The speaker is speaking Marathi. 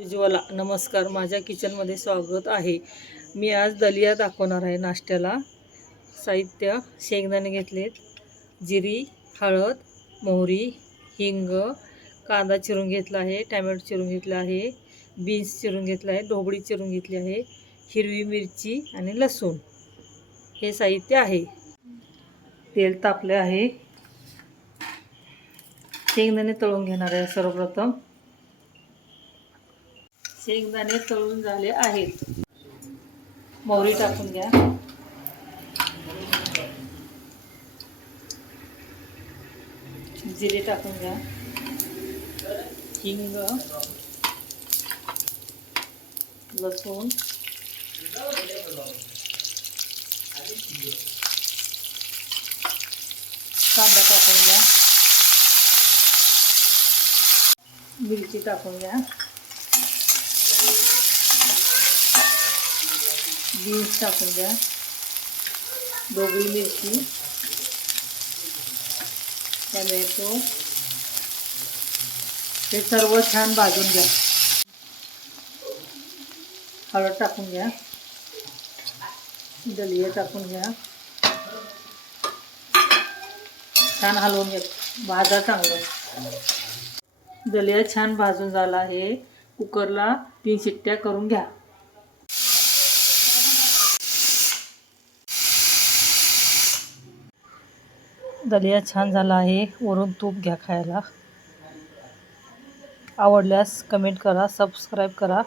उज्ज्वला नमस्कार, माझ्या किचनमध्ये स्वागत आहे। मी आज दलिया दाखवणार आहे नाश्त्याला। साहित्य: शेंगदाणे घेतलेत, जिरी, हळद, मोहरी, हिंग, कांदा चिरून घेतला आहे, टोमॅटो चिरून घेतला आहे, बीन्स चिरून घेतला आहे, ढोबळी चिरून घेतली आहे, हिरवी मिरची आणि लसूण हे साहित्य आहे। तेल तापले आहे। शेंगदाणे तळून घेणार आहे। सर्वप्रथम शेंगदाणे तळून झाले आहेत। मोहरी टाकून घ्या, जिरे टाकून घ्या, हिंग, लसूण, कांदा टाकून घ्या, मिरची टाकून घ्या, बीन्स टाकून द्या, ढोबळी मिरची, टोमॅटो हे सर्व छान भाजून घ्या। हळद टाकून घ्या, दलिया टाकून घ्या, छान हलवून घ्या, भाजा चांगलं। दलिया छान भाजून झाला आहे। कुकरला 3 शिट्ट्या करून घ्या। दलिया छान झाला आहे। वरून तूप घ्या खायला। आवडल्यास कमेंट करा, सबस्क्राईब करा।